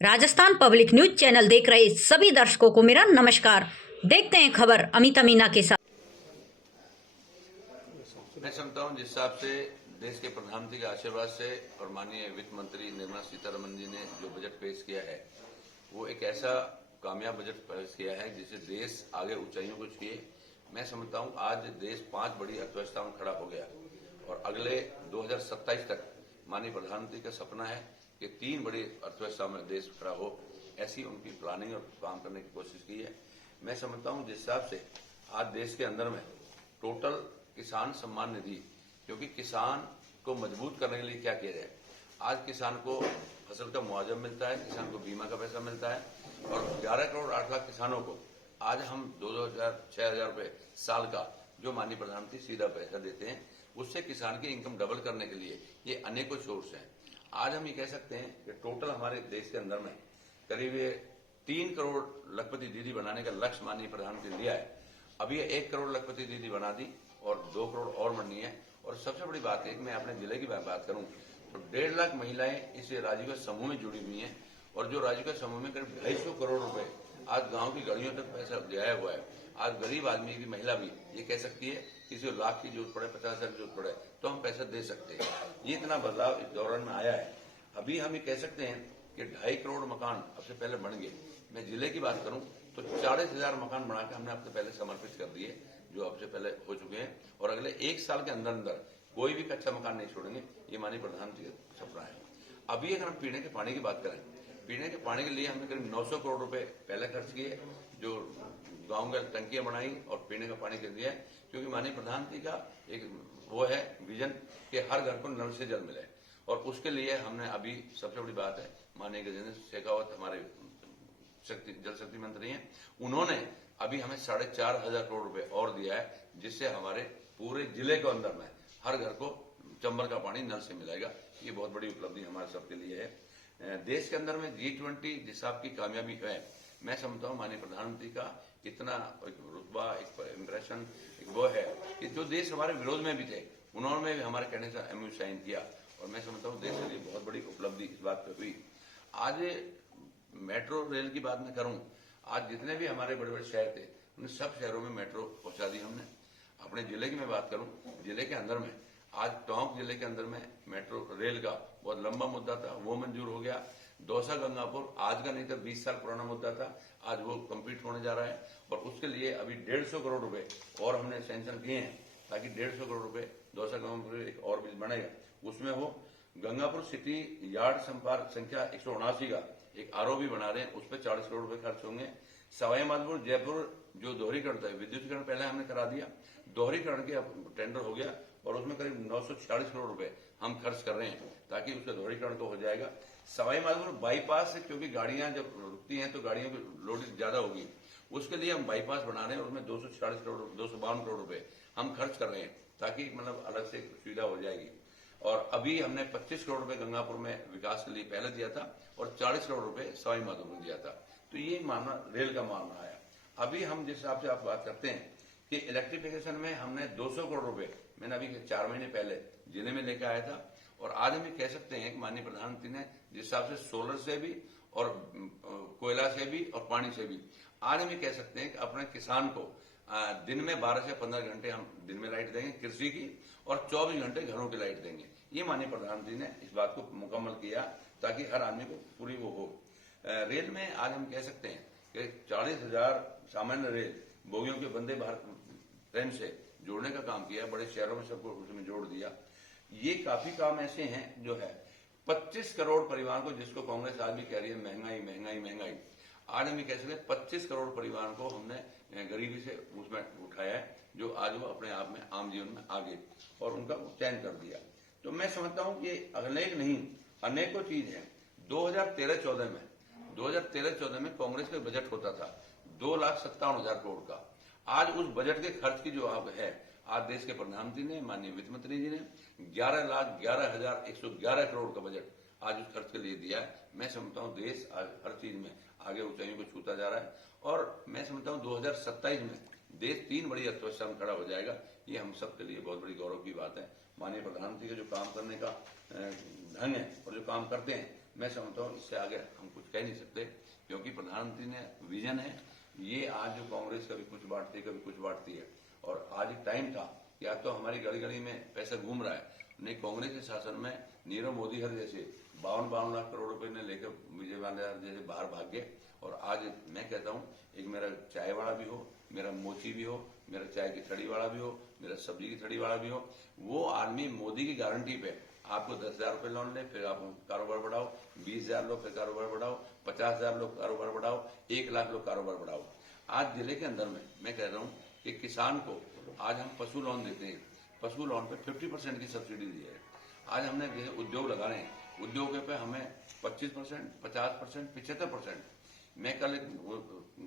Rajasthan public news channel देख रहे सभी दर्शकों को मेरा नमस्कार। देखते हैं खबर अमिता मीना के साथ। मैं समझता हूँ जिस हिसाब से देश के प्रधानमंत्री के आशीर्वाद से और माननीय वित्त मंत्री निर्मला सीतारमण जी ने जो बजट पेश किया है वो एक ऐसा कामयाब बजट पेश किया है जिससे देश आगे ऊंचाइयों को छुए। मैं समझता हूँ आज देश 5 बड़ी अर्थव्यवस्थाओं में खड़ा हो गया और अगले 2027 तक माननीय प्रधानमंत्री का सपना है कि 3 बड़ी अर्थव्यवस्थाओं में देश खड़ा हो। ऐसी उनकी प्लानिंग और काम करने की कोशिश की है। मैं समझता हूँ जिस हिसाब से आज देश के अंदर में टोटल किसान सम्मान निधि, क्योंकि किसान को मजबूत करने के लिए क्या किया जाए। आज किसान को फसल का मुआवजा मिलता है, किसान को बीमा का पैसा मिलता है और 11 करोड़ 8 लाख किसानों को आज हम 2,000-6,000 रुपए साल का जो माननीय प्रधानमंत्री सीधा पैसा देते हैं, उससे किसान की इनकम डबल करने के लिए ये अनेकों सोर्स हैं। आज हम ये कह सकते हैं कि टोटल हमारे देश के अंदर में करीब 3 करोड़ लखपति दीदी बनाने का लक्ष्य माननीय प्रधानमंत्री लिया है। अभी 1 करोड़ लखपति दीदी बना दी और 2 करोड़ और बननी है। और सबसे बड़ी बात है कि मैं अपने जिले की बात करूं तो 1.5 लाख महिलाएं इस राजीव समूह में जुड़ी हुई हैं और जो राजीव समूह में करीब 250 करोड़ रुपए आज गांव की गलियों तक पैसा दिया हुआ है। आज गरीब आदमी की महिला भी ये कह सकती है किसी को लाख की जरूरत पड़े, 50,000 की जरूरत पड़े तो हम पैसा दे सकते हैं। ये इतना बदलाव इस दौरान में आया है। अभी हम ये कह सकते हैं कि 2.5 करोड़ मकान अब से पहले बन गए। मैं जिले की बात करूं तो 40,000 मकान बना के हमने अब से पहले समर्पित कर दिए जो अब से पहले हो चुके हैं और अगले 1 साल के अंदर अंदर कोई भी कच्चा मकान नहीं छोड़ेंगे। ये माननीय प्रधानमंत्री का सपना है। अभी अगर हम पीने के पानी की बात करें, पीने के पानी के लिए हमने करीब 900 करोड़ रुपए पहले खर्च किए, जो गांव में टंकियां बनाई और पीने का पानी कर दिया, क्योंकि माननीय प्रधानमंत्री का एक वो है विजन कि हर घर को नल से जल मिले। और उसके लिए हमने अभी सबसे बड़ी बात है माननीय गजेंद्र शेखावत हमारे जल शक्ति मंत्री हैं, उन्होंने अभी हमें 4,500 करोड़ रुपए और दिया है जिससे हमारे पूरे जिले के अंदर में हर घर को चंबल का पानी नल से मिलेगा। ये बहुत बड़ी उपलब्धि हमारे सबके लिए है। देश के अंदर में G20 जिस आपकी कामयाबी है, मैं समझता हूँ माननीय प्रधानमंत्री का इतना एक रुतबा, एक इम्प्रेशन, एक वो है कि जो देश हमारे विरोध में भी थे उन्होंने भी हमारे कहने से MOU साइन किया और मैं समझता हूँ देश के लिए बहुत बड़ी उपलब्धि इस बात पर हुई। आज मेट्रो रेल की बात मैं करूं, आज जितने भी हमारे बड़े बड़े शहर थे उन सब शहरों में मेट्रो पहुंचा दी हमने। अपने जिले की मैं बात करूं, जिले के अंदर में आज टोंक जिले के अंदर में मेट्रो रेल का बहुत लंबा मुद्दा था, वो मंजूर हो गया। दौसा गंगापुर आज का नहीं था, 20 साल पुराना मुद्दा था, आज वो कंप्लीट होने जा रहा है और उसके लिए अभी 150 करोड़ रुपए और हमने सैंक्शन किए हैं ताकि 150 करोड़ रुपए दौसा गंगापुर एक और ब्रिज बनेगा उसमें हो। गंगापुर सिटी यार्ड संपर्क संख्या 179 का एक RO भी बना रहे हैं, उस पर 40 करोड़ रुपए खर्च होंगे। सवाई माधोपुर जयपुर जो दोहरीकरण था, विद्युतीकरण पहले हमने करा दिया, दोहरीकरण के अब टेंडर हो गया और उसमें करीब 946 करोड़ रुपए हम खर्च कर रहे हैं ताकि उसका दोहरीकरण तो हो जाएगा। सवाई माधोपुर बाईपास से क्योंकि गाड़ियां जब रुकती हैं तो गाड़ियों की लोडिंग ज्यादा होगी, उसके लिए हम बाईपास बना रहे हैं और उसमें 246 करोड़ 252 करोड़ रुपए हम खर्च कर रहे हैं ताकि मतलब अलग से सुविधा हो जाएगी। और अभी हमने 25 करोड़ रुपए गंगापुर में विकास के लिए पहले दिया था और 40 करोड़ रुपए सवाई माधोपुर में दिया था। तो ये मामला रेल का मामला आया। अभी हम जिस हिसाब से आप बात करते हैं कि इलेक्ट्रिफिकेशन में हमने 200 करोड़ रुपए मैंने अभी 4 महीने पहले जिले में लेकर आया था और आज हम ये कह सकते हैं कि माननीय प्रधानमंत्री ने जिस हिसाब से सोलर से भी और कोयला से भी और पानी से भी आज हम ये कह सकते हैं कि अपने किसान को दिन में 12 से 15 घंटे हम दिन में लाइट देंगे कृषि की और 24 घंटे घरों की लाइट देंगे। ये माननीय प्रधानमंत्री ने इस बात को मुकम्मल किया ताकि हर आदमी को पूरी वो हो। रेल में आज हम कह सकते हैं कि 40,000 सामान्य रेल बोगियों के वंदे भारत ट्रेन से जोड़ने का काम किया, बड़े शहरों में सबको उसमें जोड़ दिया। ये काफी काम ऐसे हैं जो है 25 करोड़ परिवार को, जिसको कांग्रेस आज भी कह रही है महंगाई महंगाई महंगाई, आज हम ये कह सकते हैं 25 करोड़ परिवार को हमने गरीबी से उसमें उठाया है जो आज वो अपने आप में आम जीवन में आगे और उनका चयन कर दिया। तो मैं समझता हूं कि अनेक नहीं अनेकों चीज है। 2013-14 में कांग्रेस का बजट होता था 2,57,000 करोड़ का। आज उस बजट के खर्च की जो आप है, आज देश के प्रधानमंत्री ने माननीय वित्त मंत्री जी ने 11,11,111 करोड़ का बजट आज उस खर्च के लिए दिया है। मैं समझता हूं देश आज हर चीज में आगे ऊंचाइयों को छूता जा रहा है और मैं समझता हूं 2027 में देश 3 बड़ी अर्थव्यवस्था में खड़ा हो जाएगा। ये हम सबके लिए बहुत बड़ी गौरव की बात है। माननीय प्रधानमंत्री का जो काम करने का ढंग है और जो काम करते हैं, मैं समझता हूँ इससे आगे हम कुछ कह नहीं सकते, क्योंकि प्रधानमंत्री ने विजन है। ये आज जो कांग्रेस कभी कुछ बांटती है कभी कुछ बांटती है, और आज एक टाइम था कि आज तो हमारी गली गली में पैसा घूम रहा है। नहीं, कांग्रेस के शासन में नीरव मोदी हर जैसे 52 लाख करोड़ रुपए ने लेकर विजय माल्या जैसे बाहर भाग गए। और आज मैं कहता हूँ, एक मेरा चाय वाला भी हो, मेरा मोची भी हो, मेरा चाय की थड़ी वाला भी हो, मेरा सब्जी की थड़ी वाला भी हो, वो आदमी मोदी की गारंटी पे आपको 10,000 रुपए लोन ले, फिर आप कारोबार बढ़ाओ, 20,000 लो फिर कारोबार बढ़ाओ, 50,000 लोग कारोबार बढ़ाओ, 1 लाख लोग कारोबार बढ़ाओ। आज जिले के अंदर में मैं कह रहा हूँ कि किसान को आज हम पशु लोन देते हैं, पशु लोन पे 50% की सब्सिडी दी है। आज हमने जैसे उद्योग लगा रहे हैं, उद्योग पे हमें 25%, 50%, 75%। मैं कल एक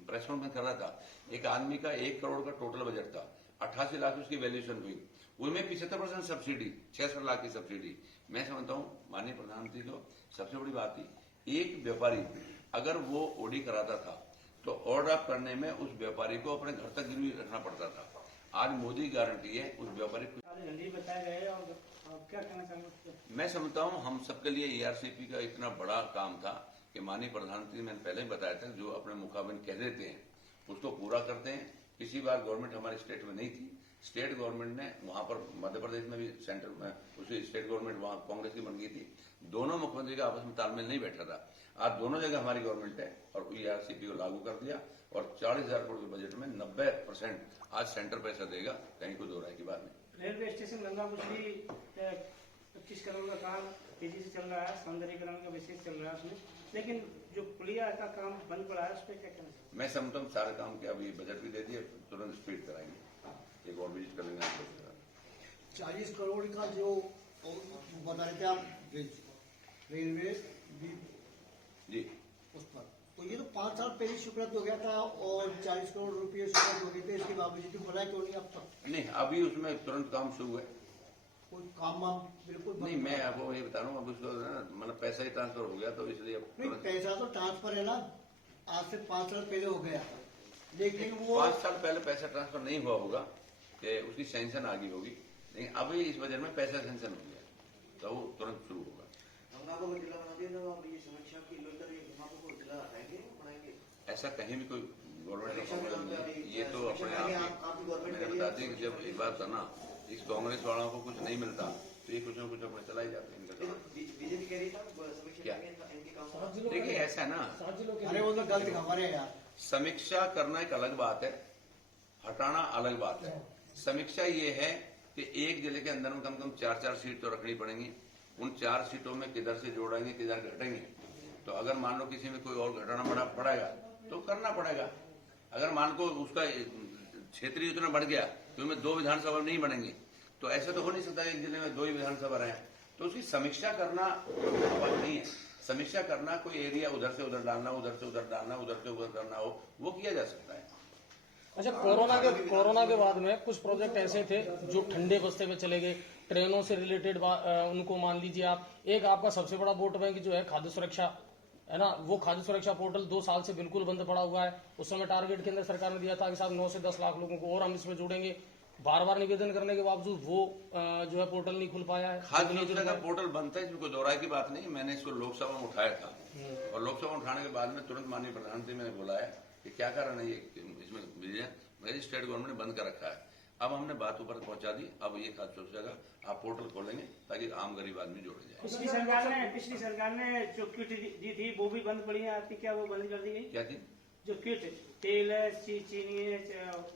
प्रेस कॉन्फ्रेंस कर रहा था, एक आदमी का 1 करोड़ का टोटल बजट था, 88 लाख उसकी वैल्यूएशन हुई, उनमें 75% सब्सिडी, 66 लाख की सब्सिडी। मैं समझता हूँ माननीय प्रधानमंत्री को सबसे बड़ी बात थी, एक व्यापारी अगर वो ओडी कराता था तो ऑर्डर अप करने में उस व्यापारी को अपने घर तक गिरवी रखना पड़ता था। आज मोदी गारंटी है उस व्यापारी को। जल्दी बताया गया है, और क्या कहना चाहूंगा? मैं समझता हूँ हम सबके लिए ईआरसीपी का इतना बड़ा काम था कि माननीय प्रधानमंत्री मैंने पहले ही बताया था, जो अपने मुखाबिन कह देते हैं उसको पूरा करते हैं। पिछली बार गवर्नमेंट हमारे स्टेट में नहीं थी, स्टेट गवर्नमेंट ने वहां पर मध्य प्रदेश में भी सेंटर में उसी स्टेट गवर्नमेंट वहां कांग्रेस की बन गई थी, दोनों मुख्यमंत्री का आपस में तालमेल नहीं बैठा था। आज दोनों जगह हमारी गवर्नमेंट है और ईआरसीपी को लागू कर दिया, और 40,000 करोड़ के बजट में 90% आज सेंटर पैसा देगा, कहीं कोई दो राय की बात नहीं। रेलवे स्टेशन गंगापुत्री 25 करोड़ का काम तेजी से चल रहा है, सौंदर्यीकरण का विशेष चल रहा है उसमें, लेकिन जो पुलिया का काम बंद पड़ा है उस पर क्या कहना चाहिए? मैं समझता हूँ सारे काम के अभी बजट भी दे दिए, तुरंत स्पीड कराएंगे, एक और विजिट कर लेंगे। 40 करोड़ का जो बता रहे थे आप रेलवे जी, उस पर, तो ये तो 5 साल पहले स्वीकृत हो गया था और 40 करोड़ रुपये स्वीकृत हो गए थे, इसके बावजूद बोला क्यों नहीं अब तक? नहीं, अभी उसमें तुरंत काम शुरू है, कोई काम वाम बिल्कुल नहीं। मैं आपको ये बता रहा हूँ, अब उसको मतलब पैसा ही ट्रांसफर हो गया, तो इसलिए नहीं, पैसा तो ट्रांसफर है ना, आज से 5 साल पहले हो गया, लेकिन वो 5 साल पहले पैसा ट्रांसफर नहीं हुआ होगा कि उसकी सैंक्शन आ गई होगी, लेकिन अभी इस बजट में पैसा सैंक्शन हो गया तो वो तुरंत शुरू होगा। ऐसा कहीं भी कोई गवर्नमेंट का प्रॉब्लम नहीं, ये तो अपने आप मैंने बता दी कि जब एक बात था ना, इस कांग्रेस वालों को कुछ नहीं मिलता तो ये कुछ न कुछ अपने चला ही जाते हैं इनका। क्या देखिए, ऐसा है ना, अरे वो तो गलत खबर है यार। समीक्षा करना एक अलग बात है, हटाना अलग बात है। समीक्षा ये है कि एक जिले के अंदर में कम से कम 4-4 सीट तो रखनी पड़ेंगी, उन 4 सीटों में किधर से जोड़ेंगे किधर घटेंगे। तो अगर मान लो किसी में कोई और घटाना पड़ेगा तो करना पड़ेगा। अगर मान को उसका क्षेत्रीय इतना बढ़ गया तो उनमें 2 विधानसभा नहीं बनेंगे, तो ऐसा तो हो नहीं सकता एक जिले में 2 ही विधानसभा रहे। तो उसकी समीक्षा करना बात नहीं है। समीक्षा करना कोई एरिया उधर से उधर डालना, उधर से उधर डालना, उधर से उधर करना हो, वो किया जा सकता है। अच्छा, कोरोना के बाद में कुछ प्रोजेक्ट ऐसे थे जो ठंडे बस्ते में चले गए, ट्रेनों से रिलेटेड उनको मान लीजिए आप। एक आपका सबसे बड़ा वोट बैंक जो है खाद्य सुरक्षा है ना, वो खाद्य सुरक्षा पोर्टल 2 साल से बिल्कुल बंद पड़ा हुआ है। उस समय टारगेट केंद्र सरकार ने दिया था कि साहब 9 से 10 लाख लोगों को और हम इसमें जोड़ेंगे, बार बार निवेदन करने के बावजूद वो जो है पोर्टल नहीं खुल पाया है। खाद्य सुरक्षा का पोर्टल बनता है, इसमें कोई दो राय की बात नहीं। मैंने इसको लोकसभा में उठाया था और लोकसभा में उठाने के बाद में तुरंत माननीय प्रधानमंत्री मैंने बुलाया कि क्या कारण है ये इसमें मेरी स्टेट गवर्नमेंट ने बंद कर रखा है। अब हमने बात ऊपर पहुंचा दी, अब ये खाद्य सुरक्षा का आप पोर्टल खोलेंगे ताकि आम गरीब आदमी जोड़ जाए। पिछली सरकार ने जो किट दी थी वो भी बंद पड़ी है आपकी, क्या वो बंद कर दी गई? क्या थी? जो किट तेल है, चीनी है,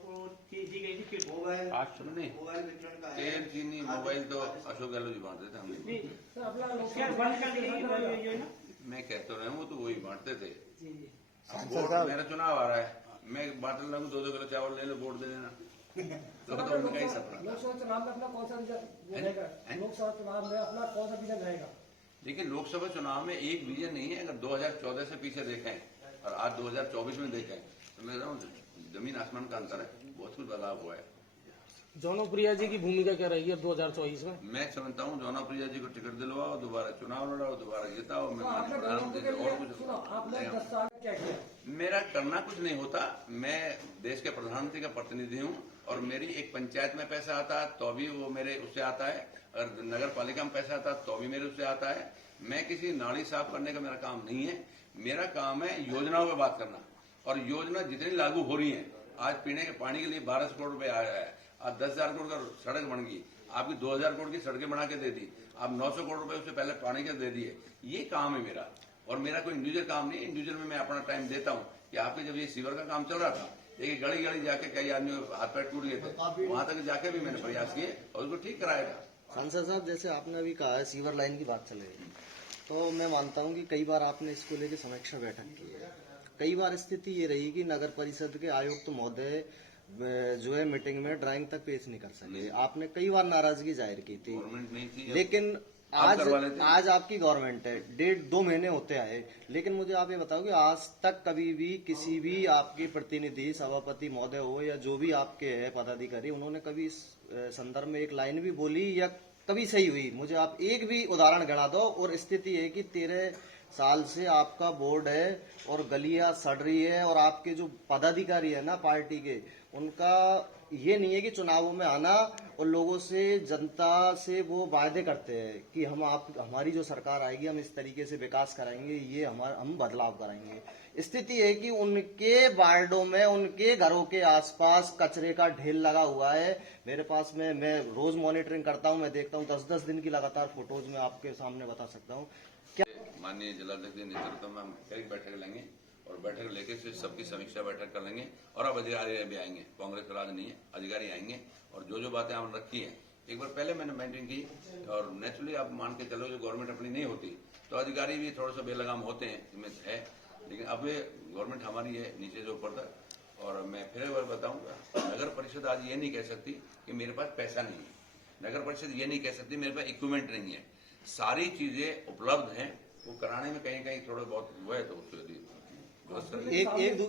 वो दी गई थी किट। नहीं, तेल चीनी मोबाइल तो अशोक गहलोत जी बांटते थे, हमने क्या बंद कर दी गई? मैं कहता रहा हूँ, वो तो वही बांटते थे। मेरा चुनाव आ रहा है, मैं बांटने लगूं 2-2 किलो चावल ले लो, वोट दे देना। लोकसभा चुनाव में अपना कौन सा रहेगा? लोकसभा चुनाव में अपना कौन सा विजन रहेगा? देखिए, लोकसभा चुनाव में एक विजन नहीं है। अगर 2014 से पीछे देखें और आज 2024 में देखें तो मैं जमीन आसमान का अंतर है, बहुत कुछ बदलाव हुआ है। जौनप्रिया जी की भूमिका क्या रहेगी अब 2024 में? मैं समझता हूँ जौनप्रिया जी को टिकट दिलवाओ, दोबारा चुनाव लड़ाओ, दोबारा जिताओ। मैं प्रधानमंत्री से और कुछ मेरा करना कुछ नहीं होता। मैं देश के प्रधानमंत्री का प्रतिनिधि हूँ और मेरी एक पंचायत में पैसा आता है तो भी वो मेरे उससे आता है, अगर नगर पालिका में पैसा आता है तो भी मेरे उससे आता है। मैं किसी नाली साफ करने का मेरा काम नहीं है। मेरा काम है योजनाओं पर बात करना, और योजना जितनी लागू हो रही है, आज पीने के पानी के लिए 1200 करोड़ रुपए आया है, आज 10,000 करोड़ का सड़क बन गई, आपकी 2,000 करोड़ की सड़कें बना के दे दी, आप 900 करोड़ रुपए उससे पहले पानी के दे दिए। ये काम है मेरा, और मेरा कोई इंडिविजुअल काम नहीं। इंडिविजुअल में मैं अपना टाइम देता हूँ कि आपके जब ये सीवर का काम चल रहा था, एक गली गली जाके कई आदमी हाथ पैर टूट गए थे, वहां तक जाके भी मैंने प्रयास किए और उसको ठीक कराएगा। सांसद साहब, जैसे आपने अभी कहा है सीवर लाइन की बात चल रही है, तो मैं मानता हूं कि कई बार आपने इसको लेकर समीक्षा बैठक की है। कई बार स्थिति ये रही कि नगर परिषद के आयुक्त महोदय जो है मीटिंग में ड्राइंग तक पेश नहीं कर सके। आपने कई बार नाराजगी जाहिर की थी, गवर्नमेंट नहीं थी, लेकिन आज आपकी गवर्नमेंट है, 1.5-2 महीने होते आए, लेकिन मुझे आप ये बताओ कि आज तक कभी भी किसी भी आपके प्रतिनिधि, सभापति महोदय हो या जो भी आपके है पदाधिकारी, उन्होंने कभी इस संदर्भ में एक लाइन भी बोली या कभी सही हुई? मुझे आप एक भी उदाहरण गिना दो। और स्थिति है कि 13 साल से आपका बोर्ड है और गलियां सड़ रही है, और आपके जो पदाधिकारी है ना पार्टी के, उनका ये नहीं है कि चुनावों में आना और लोगों से, जनता से वो वायदे करते हैं कि हमारी जो सरकार आएगी हम इस तरीके से विकास कराएंगे, ये हम बदलाव कराएंगे। स्थिति है कि उनके वार्डों में, उनके घरों के आसपास कचरे का ढेर लगा हुआ है। मेरे पास में, मैं रोज मॉनिटरिंग करता हूं, मैं देखता हूं 10-10 दिन की लगातार फोटोज में आपके सामने बता सकता हूं। माननीय जिलाध्यक्ष के नेतृत्व में हम कई बैठक लेंगे और बैठक लेके से सबकी समीक्षा बैठक कर लेंगे, और अब अधिकारी भी आएंगे, कांग्रेस का राज नहीं है, अधिकारी आएंगे और जो जो बातें हमने रखी हैं, एक बार पहले मैंने मेंटेन की, और नेचुरली आप मान के चलो जो गवर्नमेंट अपनी नहीं होती तो अधिकारी भी थोड़ा सा बेलगाम होते हैं, इसमें है, लेकिन अब गवर्नमेंट हमारी है नीचे से ऊपर तक। और मैं फिर एक बार बताऊंगा, नगर परिषद आज ये नहीं कह सकती कि मेरे पास पैसा नहीं है, नगर परिषद ये नहीं कह सकती मेरे पास इक्विपमेंट नहीं है, सारी चीजें उपलब्ध हैं, वो कराने में कहीं कहीं थोड़ा बहुत वो है तो उसको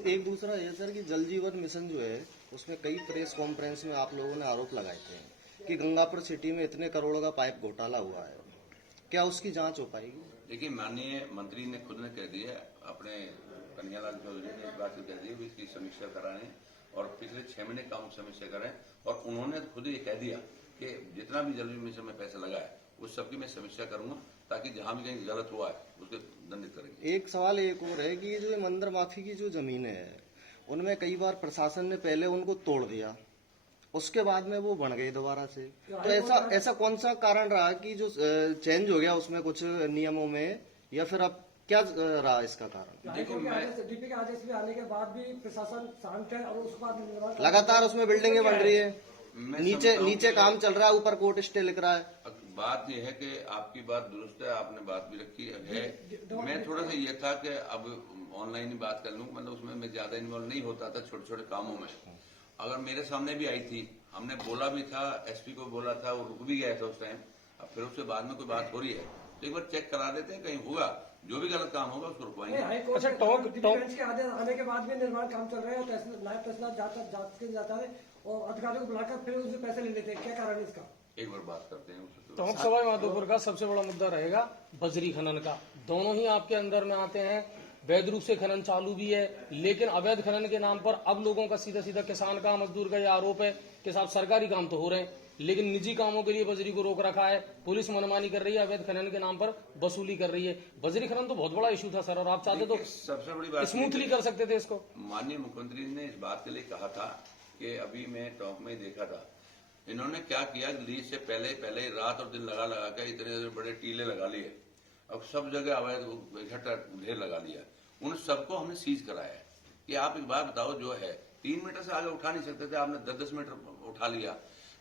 एक दूसरा ये सर कि जल जीवन मिशन जो है, उसमें कई प्रेस कॉन्फ्रेंस में आप लोगों ने आरोप लगाए थे कि गंगापुर सिटी में इतने करोड़ों का पाइप घोटाला हुआ है, क्या उसकी जांच हो पाएगी? देखिए, माननीय मंत्री ने खुद ने कह दिया, अपने कन्हैयालाल चौधरी ने इस बात को कह दिया कि इसकी समीक्षा कराएं और पिछले 6 महीने काम समीक्षा करें, और उन्होंने खुद ये कह दिया कि जितना भी जल जीवन मिशन में पैसा लगा है उस सबकी मैं समीक्षा करूंगा, ताकि जहां भी कहीं गलत हुआ है उसको दंडित करेंगे। एक सवाल एक और है कि ये जो मंदिर माफी की जो जमीनें है, उनमें कई बार प्रशासन ने पहले उनको तोड़ दिया, उसके बाद में वो बन गई दोबारा से, तो ऐसा कौन सा कारण रहा कि जो चेंज हो गया उसमें कुछ नियमों में, या फिर अब क्या रहा इसका कारण? डीपी के आदेश में आने के बाद भी प्रशासन शांत है, और उसके बाद लगातार उसमें बिल्डिंगें बन रही है, नीचे काम चल रहा है, ऊपर कोर्ट स्टे लिख रहा है। बात यह है कि आपकी बात दुरुस्त है, आपने बात भी रखी है। मैं थोड़ा सा ये था कि अब ऑनलाइन ही बात कर लूं, मतलब उसमें मैं ज्यादा इन्वॉल्व नहीं होता था छोटे छोटे कामों में। अगर मेरे सामने भी आई थी, हमने बोला भी था, एसपी को बोला था, वो रुक भी गया था उस टाइम। अब फिर उसके बाद में कोई बात हो रही है तो एक बार चेक करा देते हैं, कहीं होगा जो भी गलत काम होगा उसको रुकवाएंगे। अच्छा, डिफेंस के आदेश आने के बाद भी निर्माण काम चल रहा है, और नायब तहसीलदार जाता है और अधिकारियों को बुलाकर फिर उससे पैसे ले लेते हैं, क्या कारण है इसका? एक बार बात करते हैं उससे। टोंक सवाई माधोपुर का सबसे बड़ा मुद्दा रहेगा बजरी खनन का। दोनों ही आपके अंदर में आते हैं। वैध रूप से खनन चालू भी है, लेकिन अवैध खनन के नाम पर अब लोगों का सीधा सीधा किसान का, मजदूर का यह आरोप है कि साहब सरकारी काम तो हो रहे हैं, लेकिन निजी कामों के लिए बजरी को रोक रखा है। पुलिस मनमानी कर रही है, अवैध खनन के नाम पर वसूली कर रही है। बजरी खनन तो बहुत बड़ा इशू था सर, और आप चाहते तो सबसे बड़ी बात स्मूथली कर सकते थे इसको। माननीय मुख्यमंत्री ने इस बात के लिए कहा था कि अभी मैं टोंक में देखा था, इन्होंने क्या किया, लीज से पहले रात और दिन लगा कर इतने बड़े टीले लगा लिए, अब सब जगह अवैध इकट्ठा ढेर लगा लिया। उन सबको हमने सीज कराया है कि आप एक बात बताओ, जो है 3 मीटर से आगे उठा नहीं सकते थे, आपने 10-10 मीटर उठा लिया,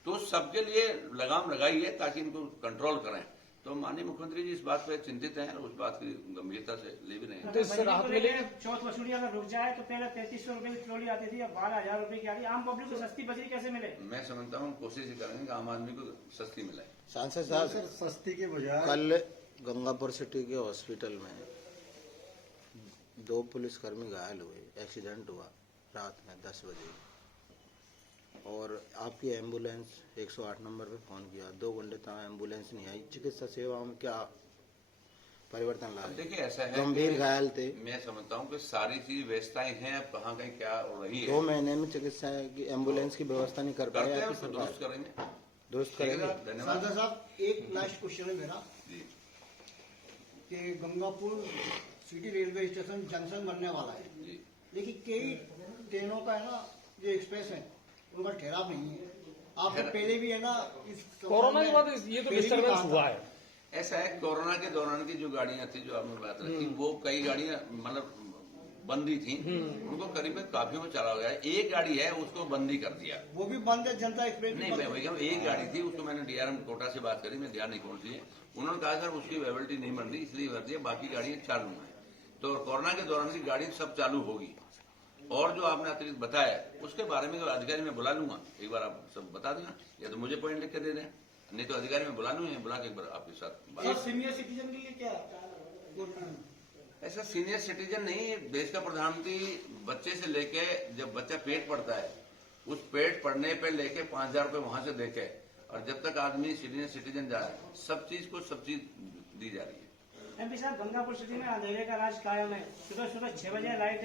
तो सबके लिए लगाम लगाई है ताकि इनको कंट्रोल करें। तो माननीय मुख्यमंत्री जी इस बात पे चिंतित हैं और उस बात की गंभीरता से ले भी रहे हैं। तो इससे राहत मिलेगी। चौथ वसूली अगर रुक जाए तो पहले 3300 रुपए की ट्रॉली आती थी, अब 12,000 रुपए की आ रही है। आम पब्लिक को सस्ती बजरी कैसे मिले? मैं समझता हूँ कोशिश ही करेंगे कि आम आदमी को सस्ती मिले। सांसद साहब, सस्ती के बजाय कल गंगापुर सिटी के हॉस्पिटल में 2 पुलिसकर्मी घायल हुए, एक्सीडेंट हुआ रात में 10 बजे, और आपकी एम्बुलेंस 108 नंबर पे फोन किया, 2 घंटे तक एम्बुलेंस नहीं आई। चिकित्सा सेवाओं में क्या परिवर्तन ला? देखिए, ऐसा है, गंभीर घायल थे। मैं समझता हूँ कि सारी चीज व्यवस्थाएं हैं, अब कहाँ कहीं क्या हो रही है। 2 महीने में चिकित्सा की एम्बुलेंस की व्यवस्था नहीं कर पाए, उसको दुरुस्त करेंगे। दुरुस्त करेंगे। धन्यवाद साहब, एक लास्ट क्वेश्चन है मेरा। जी। कि Gangapur city railway station junction बनने वाला है, जी लेकिन कई ट्रेनों का है ना जो एक्सप्रेस है उनका ठहराव नहीं है। आपने पहले भी है ना इस कोरोना के बाद ये तो पहले भी डिस्टर्बेंस कहा था। हुआ है। ऐसा है, कोरोना के दौरान की जो गाड़ियां थी, जो आपने बात रखी, वो कई गाड़ियां मतलब बंदी थी, उनको करीब काफी में चला गया। एक गाड़ी है उसको बंदी कर दिया। वो भी बंद है, जनता एक्सप्रेस भी नहीं, बंद मैं है। वही कहूँ, एक गाड़ी थी, उसको मैंने डीआरएम कोटा से बात करी, मैं ध्यान नहीं कौन सी है, उन्होंने कहा सर उसकी वेबिलिटी नहीं बन रही इसलिए भर दिया, बाकी गाड़ियां चालू है। तो कोरोना के दौरान की गाड़ी सब चालू होगी। और जो आपने अतिरिक्त बताया उसके बारे में तो अधिकारी में बुला लूंगा, एक बार आप सब बता देना, या तो मुझे पॉइंट लिख के दे दें, नहीं तो अधिकारी में बुला लूंगा, बुला के एक बार आपके साथ बात। सीनियर सिटीजन के लिए क्या ऐसा सीनियर सिटीजन नहीं, देश का प्रधानमंत्री बच्चे से लेके जब बच्चा पेट पड़ता है, उस पेट पड़ने पे लेके 5,000 रुपए वहां से देके, और जब तक आदमी सीनियर सिटीजन जाए, सब चीज दी जा रही है। एमपी साहब, गंगापुर सिटी में अंधेरे का राज कायम है। सुबह 6 बजे लाइट